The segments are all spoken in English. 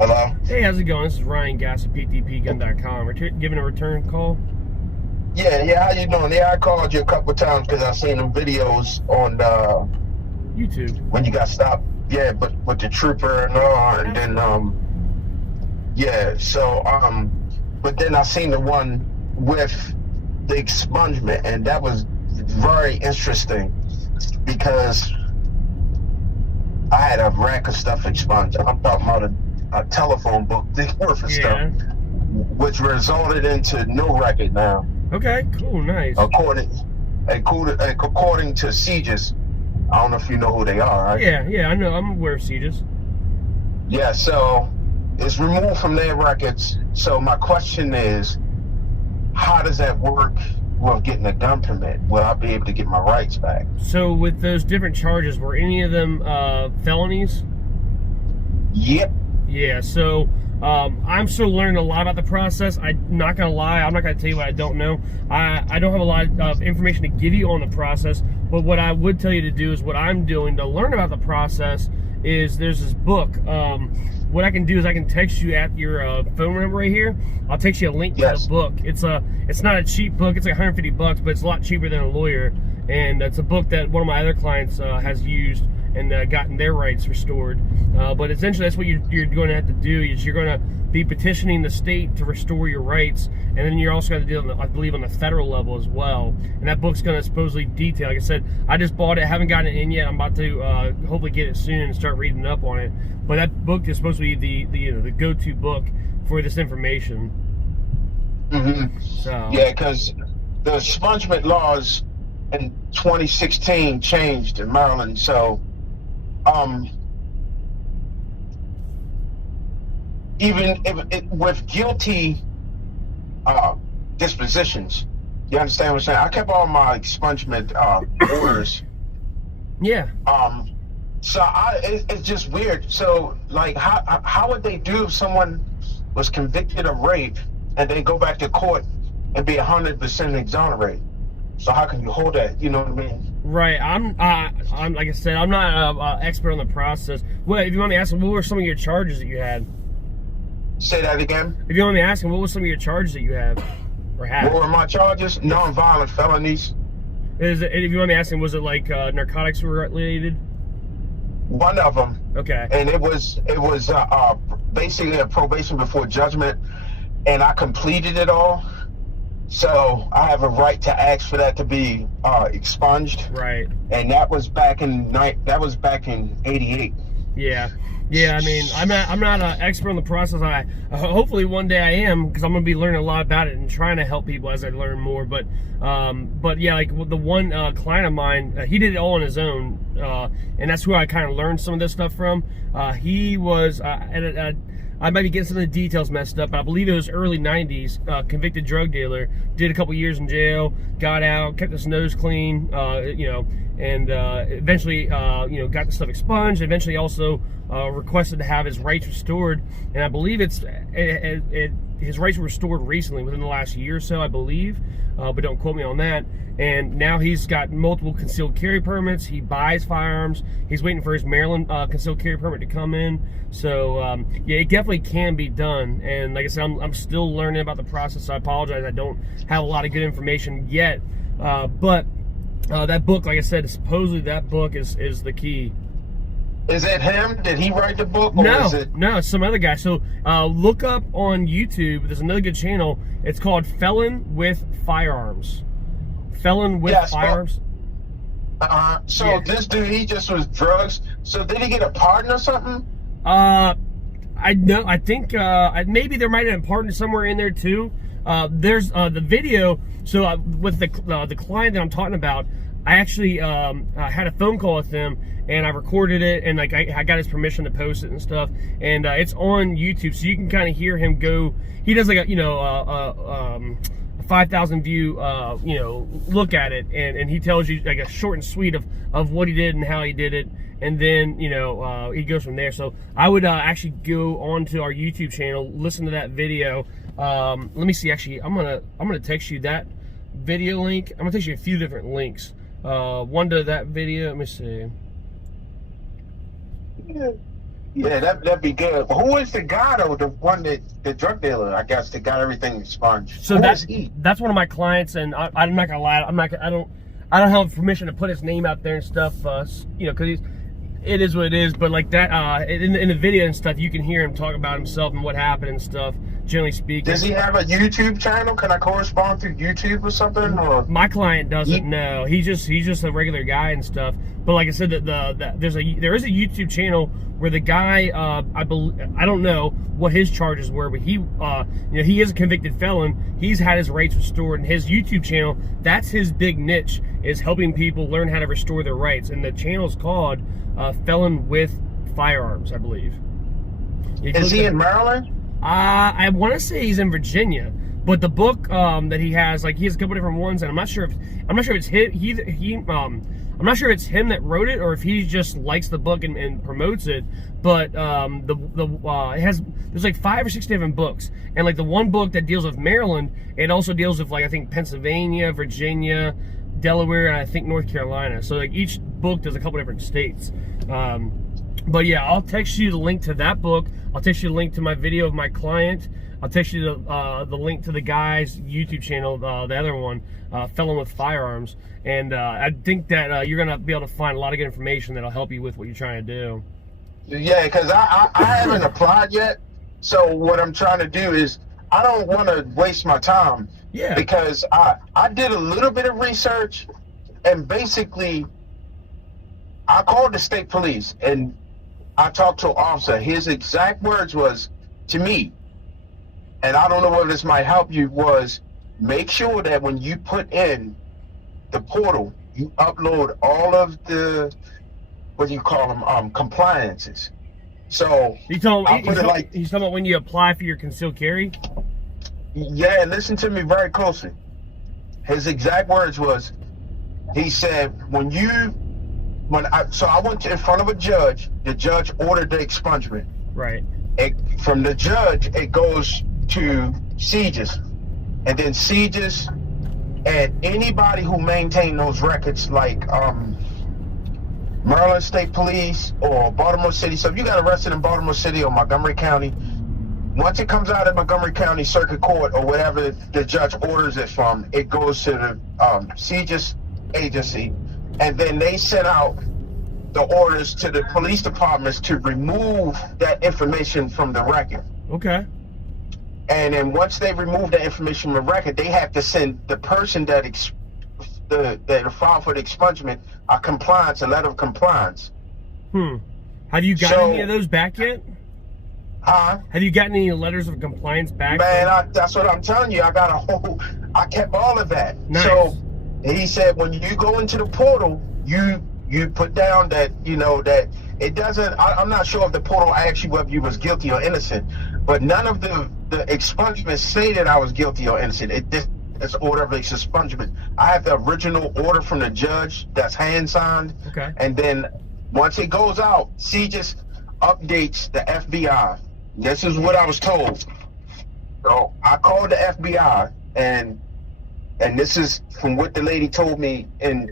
Hello? Hey, how's it going? This is Ryan Gass at PTPGun.com. Giving a return call. Yeah, how you doing? Yeah, I called you a couple times because I seen them videos on YouTube. when you got stopped. Yeah, but with the trooper and all, and then yeah. So but then I seen the one with the expungement, and that was very interesting because I had a rack of stuff expunged. I'm talking about a telephone book worth of stuff, which resulted into no record now. Okay, cool, nice. According to Sieges. I don't know if you know who they are, right? Yeah, I know. I'm aware of Sieges. Yeah, so it's removed from their records. So my question is, how does that work with getting a gun permit? Will I be able to get my rights back? So with those different charges, were any of them felonies? Yep. Yeah, so I'm still learning a lot about the process. I'm not going to lie. I'm not going to tell you what I don't know. I don't have a lot of information to give you on the process, but what I would tell you to do is what I'm doing to learn about the process is there's this book. What I can do is I can text you at your phone number right here. I'll text you a link to the book. It's not a cheap book. It's like $150, but it's a lot cheaper than a lawyer. And it's a book that one of my other clients has used and gotten their rights restored. But essentially, that's what you're going to have to do. Is you're going to be petitioning the state to restore your rights, and then you're also going to deal, I believe, on the federal level as well. And that book's going to supposedly detail. Like I said, I just bought it, haven't gotten it in yet. I'm about to hopefully get it soon and start reading up on it. But that book is supposed to be the go-to book for this information. Mm-hmm. So yeah, because the expungement laws in 2016 changed in Maryland. So even if with guilty dispositions, you understand what I'm saying? I kept all my expungement orders. Yeah. So it's just weird. So like, how would they do if someone was convicted of rape and they go back to court and be 100% exonerated? So how can you hold that? You know what I mean? Right. I'm like I said, I'm not an expert on the process. Well, if you want me asking, what were some of your charges that you had? Say that again. If you want me asking, what were some of your charges that you have or had? What were my charges? Non-violent felonies. If you want me asking, was it like narcotics related? One of them. Okay. And it was basically a probation before judgment, and I completed it all. So I have a right to ask for that to be expunged. Right. And that was back in '88. Yeah. Yeah, I mean, I'm not an expert on the process. Hopefully one day I am, because I'm going to be learning a lot about it and trying to help people as I learn more. But yeah, like the one client of mine, he did it all on his own, and that's where I kind of learned some of this stuff from. He was I might be getting some of the details messed up, but I believe it was early 90s, convicted drug dealer, did a couple years in jail, got out, kept his nose clean, and eventually, got the stuff expunged, eventually also requested to have his rights restored, and I believe his rights were restored recently, within the last year or so, I believe, but don't quote me on that. And now he's got multiple concealed carry permits. He buys firearms. He's waiting for his Maryland concealed carry permit to come in. So yeah, it definitely can be done. And like I said, I'm still learning about the process. So I apologize, I don't have a lot of good information yet. But that book, like I said, supposedly that book is the key. Is it him? Did he write the book? Or no, it's some other guy. So look up on YouTube. There's another good channel. It's called Felon with Firearms. Felon with Firearms. So yeah. This dude, he just was drugs. So did he get a pardon or something? I think maybe there might have been a pardon somewhere in there too. There's the video. So with the client that I'm talking about, I actually had a phone call with him, and I recorded it, and like I got his permission to post it and stuff, and it's on YouTube, so you can kind of hear him go. He does like a 5,000 view look at it, and he tells you like a short and sweet of what he did and how he did it, and then he goes from there. So I would actually go onto our YouTube channel, listen to that video. Let me see. Actually, I'm gonna text you that video link. I'm gonna text you a few different links. One to that video. Let me see. Yeah, that'd be good. But who is the guy though? The one that the drug dealer, I guess, that got everything expunged. So Who is he? that's one of my clients, and I'm not gonna lie, I don't have permission to put his name out there and stuff, you know, because it is what it is. But like that, in the video and stuff, you can hear him talk about himself and what happened and stuff. Generally speaking. Does he have a YouTube channel? Can I correspond through YouTube or something? Or my client doesn't know. He's just a regular guy and stuff. But like I said, there is a YouTube channel where the guy, I don't know what his charges were, but he, you know, he is a convicted felon. He's had his rights restored, and his YouTube channel, that's his big niche, is helping people learn how to restore their rights. And the channel is called Felon with Firearms, I believe. Is he in Maryland? I want to say he's in Virginia, but the book that he has, like, he has a couple different ones, and I'm not sure if it's him. I'm not sure if it's him that wrote it or if he just likes the book and promotes it. But it has, there's like 5 or 6 different books, and like the one book that deals with Maryland, it also deals with, like, I think Pennsylvania, Virginia, Delaware, and I think North Carolina. So like each book does a couple different states. But yeah, I'll text you the link to that book. I'll text you the link to my video of my client. I'll text you the link to the guy's YouTube channel, the other one, Felon with Firearms. And I think that you're gonna be able to find a lot of good information that'll help you with what you're trying to do. Yeah, because I haven't applied yet. So what I'm trying to do is, I don't want to waste my time. Yeah. Because I did a little bit of research, and basically I called the state police and I talked to an officer. His exact words was to me, and I don't know whether this might help you, was make sure that when you put in the portal, you upload all of the, what do you call them, compliances. So he's talking about when you apply for your concealed carry? Yeah, listen to me very closely. His exact words was, he said, so I went in front of a judge. The judge ordered the expungement. Right. From the judge, it goes to CJIS, and then CJIS and anybody who maintain those records, like Maryland State Police or Baltimore City. So if you got arrested in Baltimore City or Montgomery County, once it comes out of Montgomery County Circuit Court or whatever the judge orders it from, it goes to the CJIS agency, and then they send out the orders to the police departments to remove that information from the record. Okay. And then once they remove the information from the record, they have to send the person that filed for the expungement a letter of compliance. Have you gotten any of those back yet? Huh? Have you gotten any letters of compliance back? Man, that's what I'm telling you. I kept all of that. Nice. So he said, when you go into the portal, you put down that, you know, that it doesn't, I'm not sure if the portal asked you whether you was guilty or innocent, but none of the expungements say that I was guilty or innocent. It's order of expungement. I have the original order from the judge that's hand signed. Okay. And then once it goes out, CJIS updates the FBI. This is what I was told. So I called the FBI, and this is from what the lady told me in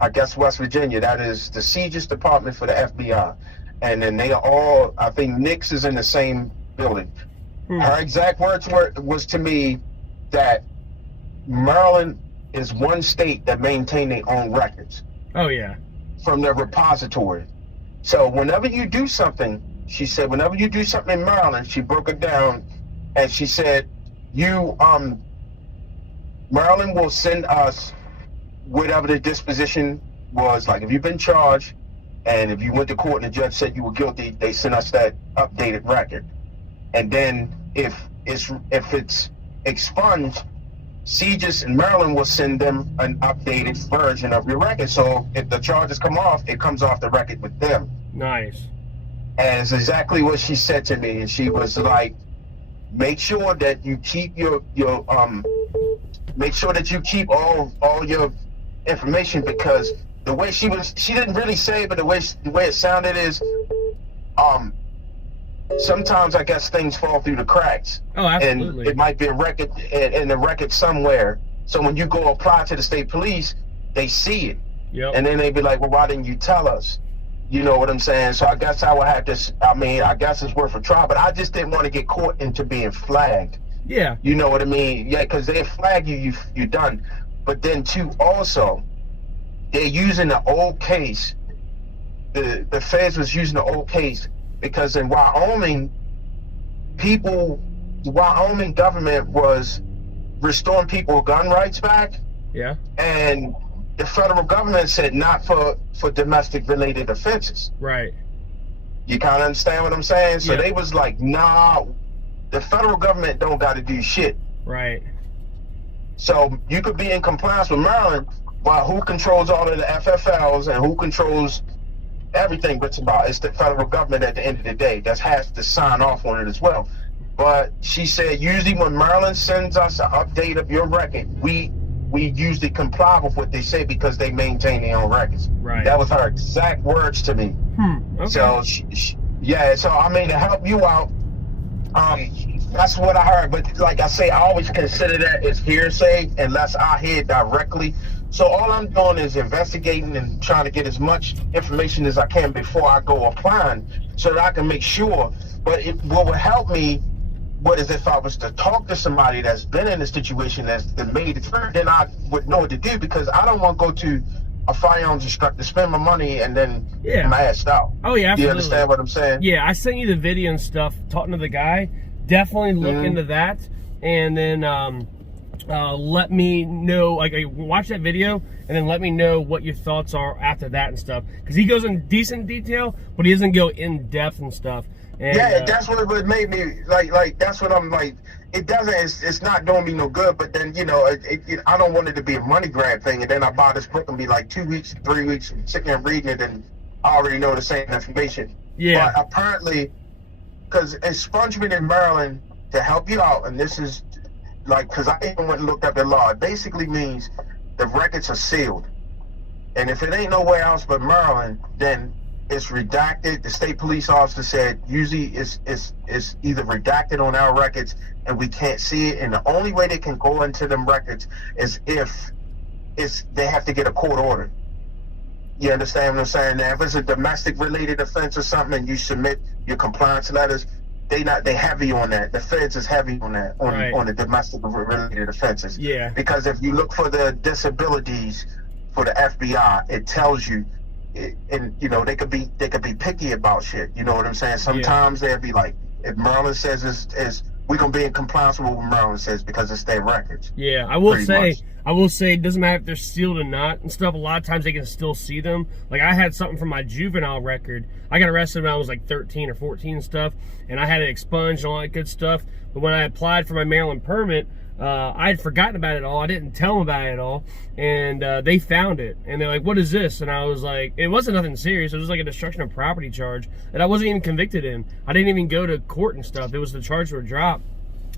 I guess West Virginia. That is the CJIS department for the FBI. And then they are all, I think Nick's is in the same building. Her exact words was to me that Maryland is one state that maintain their own records. Oh yeah. From their repository. So whenever you do something, she said, whenever you do something in Maryland, she broke it down, and she said, Maryland will send us whatever the disposition was. Like if you've been charged, and if you went to court and the judge said you were guilty, they send us that updated record. And then if it's expunged, CJIS in Maryland will send them an updated version of your record. So if the charges come off, it comes off the record with them. Nice. And it's exactly what she said to me. And she was like, make sure that you keep make sure that you keep all your information, because the way she didn't really say it, but the way it sounded is, sometimes I guess things fall through the cracks. Oh, absolutely. And it might be a record in the record somewhere. So when you go apply to the state police, they see it. Yep. And then they be like, well, why didn't you tell us? You know what I'm saying? So I guess I would have to. I mean, I guess it's worth a try, but I just didn't want to get caught into being flagged. Yeah. You know what I mean? Yeah, because they flag you, you're done. But then too, also, they're using the old case. The feds was using the old case because in Wyoming, the Wyoming government was restoring people gun rights back. Yeah. And the federal government said not for domestic related offenses. Right. You kind of understand what I'm saying? So Yeah. they was like, nah, the federal government don't got to do shit. Right. So you could be in compliance with Maryland, but who controls all of the FFLs and who controls everything? But it's the federal government at the end of the day that has to sign off on it as well. But she said usually when Maryland sends us an update of your record, we usually comply with what they say because they maintain their own records. Right. That was her exact words to me. Okay. So yeah. So I mean, to help you out, that's what I heard. But like I say, I always consider that as hearsay unless I hear directly. So all I'm doing is investigating and trying to get as much information as I can before I go applying, so that I can make sure. But what would help me, what is if I was to talk to somebody that's been in a situation that's made it through, then I would know what to do, because I don't want to go to a firearms instructor, spend my money, and then I'm asked out. Oh yeah, absolutely. Do you understand what I'm saying? Yeah, I sent you the video and stuff, talking to the guy. Definitely look into that, and then let me know, like, watch that video, and then let me know what your thoughts are after that and stuff. Because he goes in decent detail, but he doesn't go in depth and stuff. And, yeah, that's what made me like. That's what I'm like. It doesn't. It's not doing me no good. But then I don't want it to be a money grab thing. And then I buy this book and be like 2 weeks, 3 weeks, sitting there reading it, and I already know the same information. Yeah. But apparently, because expungement in Maryland, to help you out, and this is like, because I even went and looked up the law. It basically means the records are sealed, and if it ain't nowhere else but Maryland, then it's redacted. The state police officer said usually it's either redacted on our records and we can't see it, and the only way they can go into them records is if they have to get a court order. You understand what I'm saying? Now, if it's a domestic related offense or something and you submit your compliance letters, they heavy on that. The feds is heavy on that, on the domestic related offenses. Yeah. Because if you look for the disabilities for the FBI, it tells you. And they could be picky about shit. You know what I'm saying? Sometimes they'll be like, if Maryland says we're gonna be in compliance with what Maryland says because it's their records. Yeah, I will say it doesn't matter if they're sealed or not and stuff. A lot of times they can still see them. Like, I had something from my juvenile record. I got arrested when I was like 13 or 14 and stuff, and I had it expunged and all that good stuff. But when I applied for my Maryland permit, I had forgotten about it all. I didn't tell them about it at all, and they found it, and they're like, "What is this?" And I was like, "It wasn't nothing serious. It was like a destruction of property charge that I wasn't even convicted in. I didn't even go to court and stuff. It was the charge were dropped,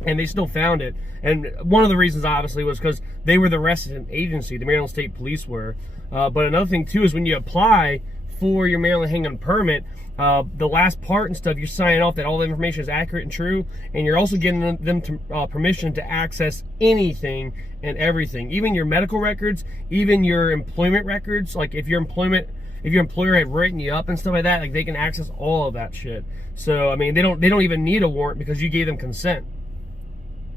and they still found it." And one of the reasons, obviously, was because they were the resident agency. The Maryland State Police were. But another thing too is when you apply for your Maryland handgun permit, the last part and stuff, you sign off that all the information is accurate and true, and you're also giving them permission to access anything and everything, even your medical records, even your employment records. Like, if your employer had written you up and stuff like that, like, they can access all of that shit. So I mean, they don't even need a warrant because you gave them consent.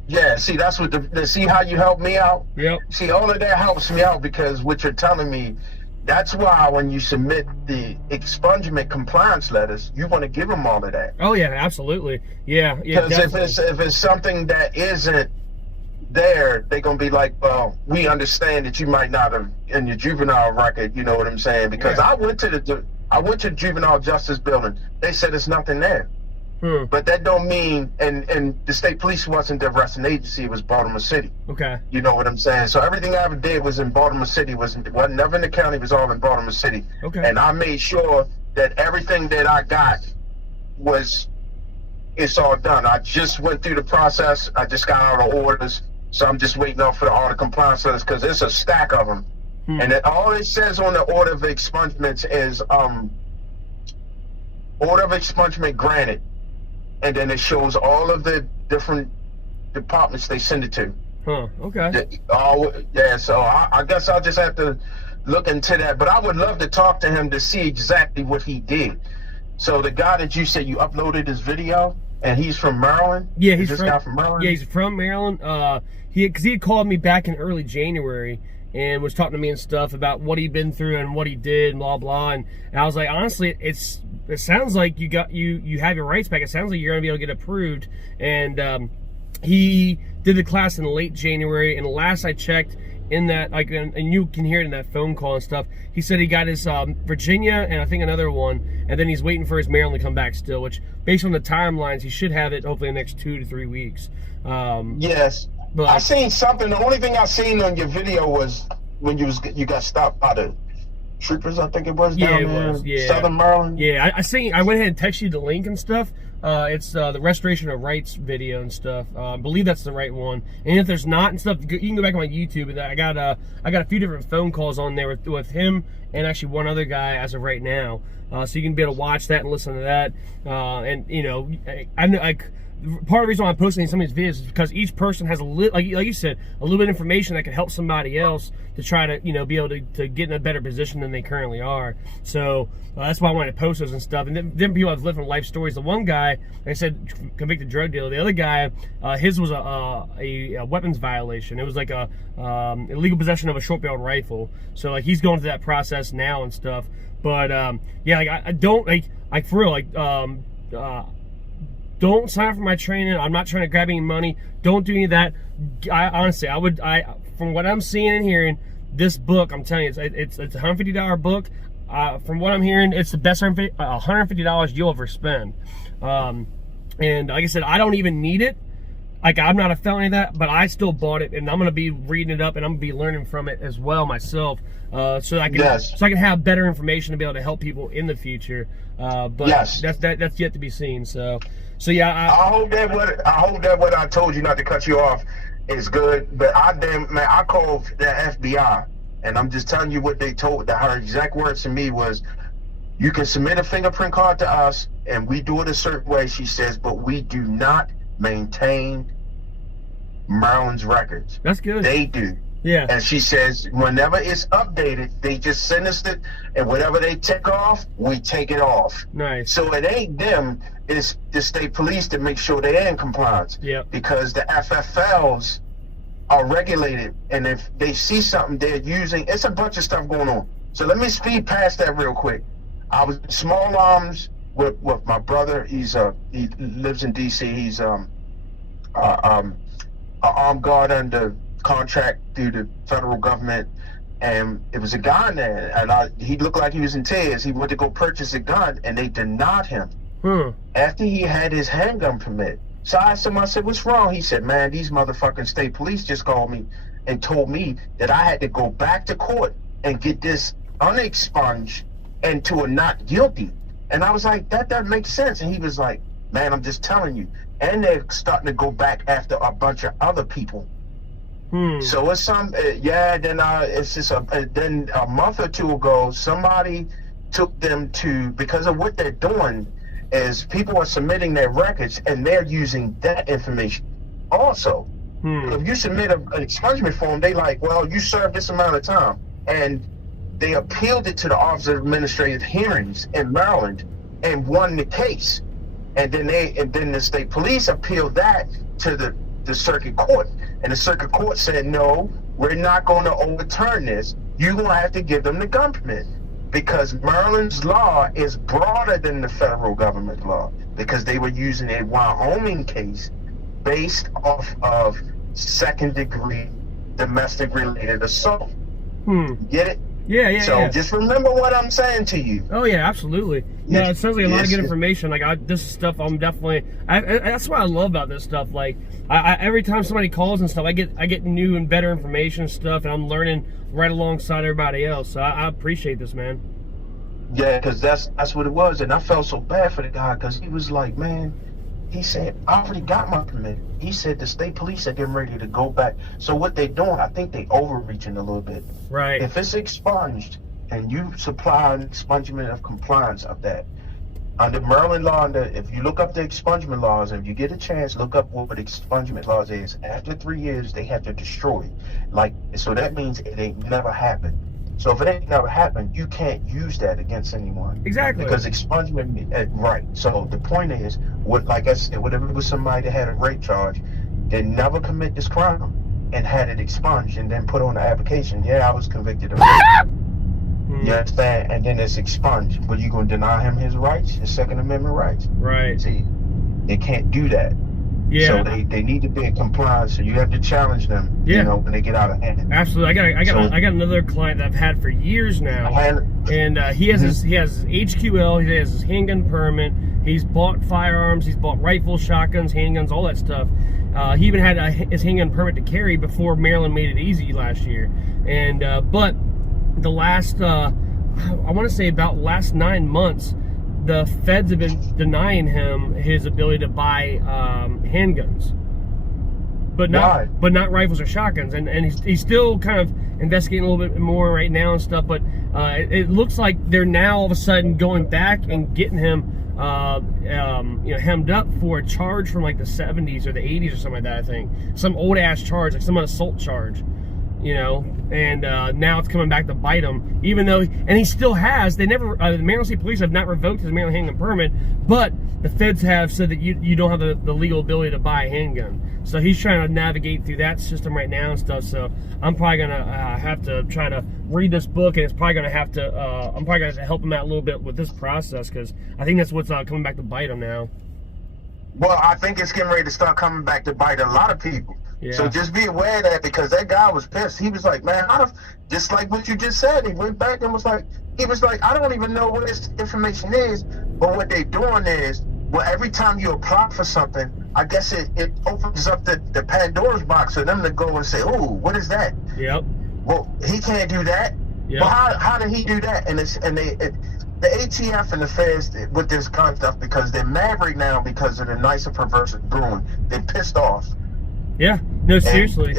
Yeah, see, that's what see how you help me out? Yep. See, all of that helps me out because what you're telling me, that's why when you submit the expungement compliance letters, you want to give them all of that. Oh yeah, absolutely. Yeah. Because if it's something that isn't there, they're gonna be like, well, we understand that you might not have in your juvenile record. You know what I'm saying? Because I went to the juvenile justice building. They said there's nothing there. But that don't mean, and the state police wasn't the arresting agency, it was Baltimore City. Okay. You know what I'm saying? So everything I ever did was in Baltimore City, wasn't never in the county, it was all in Baltimore City. Okay. And I made sure that everything that I got it's all done. I just went through the process, I just got all the orders, so I'm just waiting on for all the compliance letters, because there's a stack of them. And all it says on the order of expungements is order of expungement granted. And then it shows all of the different departments they send it to. Okay. So I guess I'll just have to look into that. But I would love to talk to him to see exactly what he did. So the guy that you said you uploaded his video, and he's from Maryland. Yeah, he's this guy from Maryland. Yeah, he's from Maryland. Because he had called me back in early January and was talking to me and stuff about what he'd been through and what he did and blah blah. And I was like, honestly, it sounds like you have your rights back. It sounds like you're gonna be able to get approved. And he did the class in late January, and last I checked, in that, like, and you can hear it in that phone call and stuff, he said he got his Virginia and I think another one, and then he's waiting for his Maryland to come back still, which based on the timelines he should have it hopefully in the next 2 to 3 weeks. Yes, but I seen something. The only thing I seen on your video was when you got stopped by the troopers, I think it was, down there in Southern Maryland. Yeah, I went ahead and texted you the link and stuff. It's the restoration of rights video and stuff. I believe that's the right one. And if there's not and stuff, you can go back on my YouTube. And I got a few different phone calls on there with him and actually one other guy as of right now. So you can be able to watch that and listen to that. And you know, I know, like, part of the reason why I'm posting some of these videos is because each person has like you said, a little bit of information that can help somebody else to try to, you know, be able to get in a better position than they currently are. So that's why I wanted to post those and stuff. And different people have different life stories. The one guy, like I said, convicted drug dealer. The other guy, his was a weapons violation. It was like a illegal possession of a short-barreled rifle. So like he's going through that process now and stuff. But yeah, like I don't like for real, like don't sign up for my training. I'm not trying to grab any money. Don't do any of that. Honestly, from what I'm seeing and hearing, this book, I'm telling you, it's a $150 book. From what I'm hearing, it's the best $150 you'll ever spend. And like I said, I don't even need it. Like, I'm not a felon of that, but I still bought it, and I'm gonna be reading it up, and I'm gonna be learning from it as well myself, so I can have better information to be able to help people in the future. But that's yet to be seen. So yeah. I hope that what I told you, not to cut you off, is good. But I called the FBI, and I'm just telling you what they told. Her exact words to me was, "You can submit a fingerprint card to us, and we do it a certain way," she says, "but we do not maintain Maryland's records." That's good. They do. Yeah. And she says whenever it's updated, they just send us it, and whatever they take off, we take it off. Nice. So it ain't them, it's the state police to make sure they're in compliance. Yeah. Because the FFLs are regulated, and if they see something they're using, it's a bunch of stuff going on. So let me speed past that real quick. I was in small arms with my brother. He lives in DC. He's an armed guard under contract through the federal government, and it was a guy in there, and he looked like he was in tears. He went to go purchase a gun, and they denied him after he had his handgun permit. So I asked him, I said, "What's wrong?" He said, "Man, these motherfucking state police just called me and told me that I had to go back to court and get this unexpunged into a not guilty." And I was like, that doesn't make sense. And he was like, "Man, I'm just telling you." And they're starting to go back after a bunch of other people. So it's then it's just then a month or two ago, somebody took them to, because of what they're doing is people are submitting their records and they're using that information also. If you submit an expungement form, they like, well, you served this amount of time, and they appealed it to the Office of Administrative Hearings in Maryland and won the case. And then the state police appealed that to the circuit court. And the circuit court said, "No, we're not going to overturn this. You're going to have to give them the gun permit." Because Maryland's law is broader than the federal government law, because they were using a Wyoming case based off of second-degree domestic related assault. Get it? Yeah. So just remember what I'm saying to you. Oh yeah, absolutely. Yeah, it sounds like a lot of good information. Like this stuff, I'm definitely. That's what I love about this stuff. Like every time somebody calls and stuff, I get new and better information and stuff, and I'm learning right alongside everybody else. So I appreciate this, man. Yeah, because that's what it was, and I felt so bad for the guy, because he was like, man, he said, "I already got my permit." He said the state police are getting ready to go back. So what they doing, I think they overreaching a little bit. Right. If it's expunged and you supply an expungement of compliance of that, under Maryland law, if you look up the expungement laws, and if you get a chance, look up what the expungement laws is. After 3 years, they have to destroy it. So that means it ain't never happened. So if it ain't never happened, you can't use that against anyone. Exactly. Because expungement, right. So the point is, like I said, whatever it was somebody that had a rape charge, they never commit this crime and had it expunged and then put on the application, yeah, I was convicted of rape. You understand? And then it's expunged. But you going to deny him his rights, his Second Amendment rights? Right. See, they can't do that. Yeah. So they need to be in compliance. So you have to challenge them. Yeah. You know, when they get out of hand. Absolutely. I got another client that I've had for years now, and he has his HQL. He has his handgun permit. He's bought firearms. He's bought rifles, shotguns, handguns, all that stuff. He even had his handgun permit to carry before Maryland made it easy last year. And but the last I want to say about last 9 months, the feds have been denying him his ability to buy handguns, but not rifles or shotguns. And he's still kind of investigating a little bit more right now and stuff. But it looks like they're now all of a sudden going back and getting him hemmed up for a charge from like the 70s or the 80s or something like that. I think some old ass charge, like some assault charge. You know, and now it's coming back to bite him, even though, and he still has, they never, the Maryland State Police have not revoked his Maryland handgun permit, but the feds have said that you don't have the legal ability to buy a handgun. So he's trying to navigate through that system right now and stuff. So I'm probably going to have to try to read this book, and it's probably going to have to, I'm probably going to help him out a little bit with this process, because I think that's what's coming back to bite him now. Well, I think it's getting ready to start coming back to bite a lot of people. Yeah. So just be aware of that, because that guy was pissed. He was like, man, just like what you just said, he went back and was like, I don't even know what this information is, but what they're doing is, well, every time you apply for something, I guess it opens up the Pandora's box for them to go and say, oh, what is that? Yep. Well, he can't do that. Yep. Well, how did he do that? And the ATF and the feds with this gun stuff, because they're mad right now because of the nicer perverse brewing. They're pissed off. Yeah, no, seriously.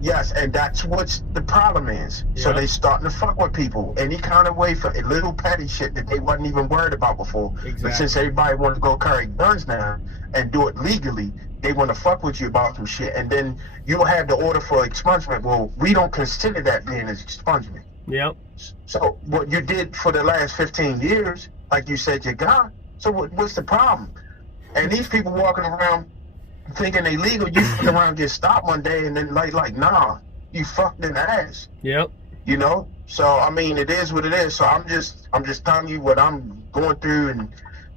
Yes, and that's what the problem is. Yeah. So they starting to fuck with people any kind of way for a little petty shit that they wasn't even worried about before. Exactly. But since everybody want to go carry guns now and do it legally, they want to fuck with you about some shit. And then you'll have the order for expungement. Well, we don't consider that being as expungement. Yep. So what you did for the last 15 years, like you said, you got. So what's the problem? And these people walking around thinking they legal, you fuck around get stopped one day and then like nah, you fucked in the ass. Yep. You know? So I mean, it is what it is. So I'm just telling you what I'm going through, and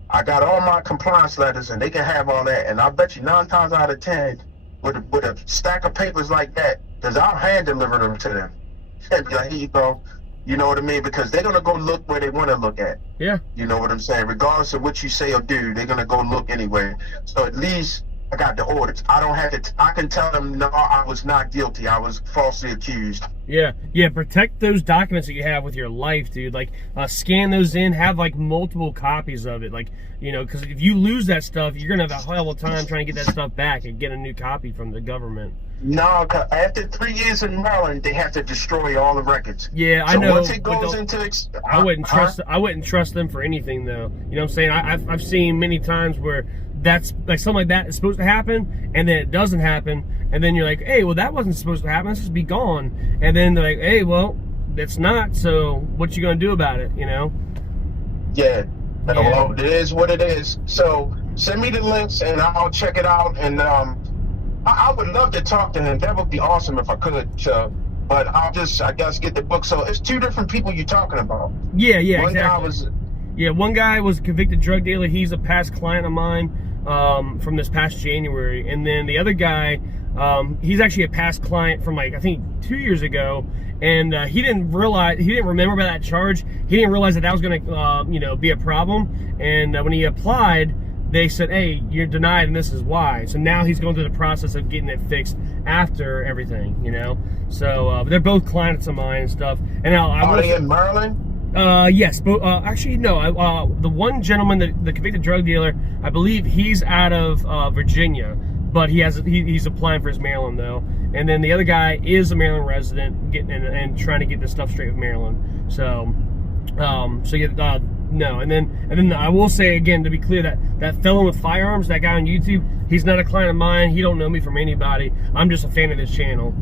I got all my compliance letters, and they can have all that. And I bet you 9 times out of 10, with a stack of papers like that, because I'll hand deliver them to them. And be like, here you go. You know what I mean? Because they're gonna go look where they want to look at. Yeah. You know what I'm saying? Regardless of what you say or do, they're gonna go look anyway. So at least I got the orders. I don't have to. I can tell them, no, I was not guilty. I was falsely accused. Yeah. Protect those documents that you have with your life, dude. Like, scan those in. Have like multiple copies of it. Like, you know, because if you lose that stuff, you're gonna have a hell of a time trying to get that stuff back and get a new copy from the government. No, cause after 3 years in Maryland, they have to destroy all the records. Yeah, so I know. Once it goes into, I wouldn't trust them for anything, though. You know what I'm saying? I've seen many times where that's like something like that is supposed to happen, and then it doesn't happen, and then you're like, hey, well, that wasn't supposed to happen. Let's just be gone. And then they're like, hey, well, it's not. So what you gonna do about it? You know? Yeah. Well, it is what it is. So send me the links, and I'll check it out. And I would love to talk to him. That would be awesome if I could. But I guess, get the book. So it's 2 different people you're talking about. Yeah, One exactly. guy one guy was a convicted drug dealer. He's a past client of mine from this past January. And then the other guy, he's actually a past client from like, I think 2 years ago. And he didn't remember about that charge. He didn't realize that was going to, be a problem. And when he applied, they said, hey, you're denied, and this is why. So now he's going through the process of getting it fixed after everything, you know? So, but they're both clients of mine and stuff. And are they in Maryland? Yes, but actually, no. The one gentleman, the convicted drug dealer, I believe he's out of Virginia, but he's applying for his Maryland, though. And then the other guy is a Maryland resident, getting and trying to get this stuff straight with Maryland. So, no, and then I will say again, to be clear, that felon with firearms, that guy on YouTube, he's not a client of mine. He don't know me from anybody. I'm just a fan of this channel.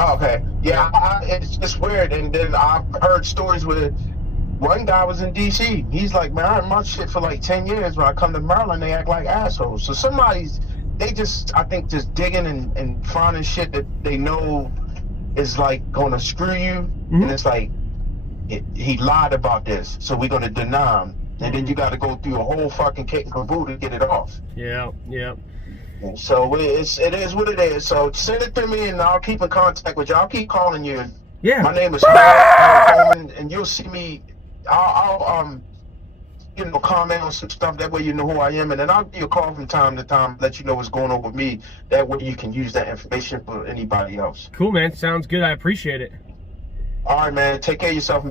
Oh, okay. Yeah. Yeah, it's weird. And then I've heard stories where one guy was in DC. He's like, man, I run my shit for like 10 years. When I come to Maryland, they act like assholes. So they just, I think, just digging and finding shit that they know is like going to screw you. And it's like, he lied about this. So we're going to deny him. And then you got to go through a whole fucking kit and caboodle to get it off. Yeah, yeah. So it is what it is. So send it to me, and I'll keep in contact with you. I'll keep calling you. Yeah. My name is Harold Coleman, and you'll see me. I'll comment on some stuff. That way you know who I am, and then I'll give you a call from time to time, let you know what's going on with me. That way you can use that information for anybody else. Cool, man. Sounds good. I appreciate it. All right, man. Take care of yourself.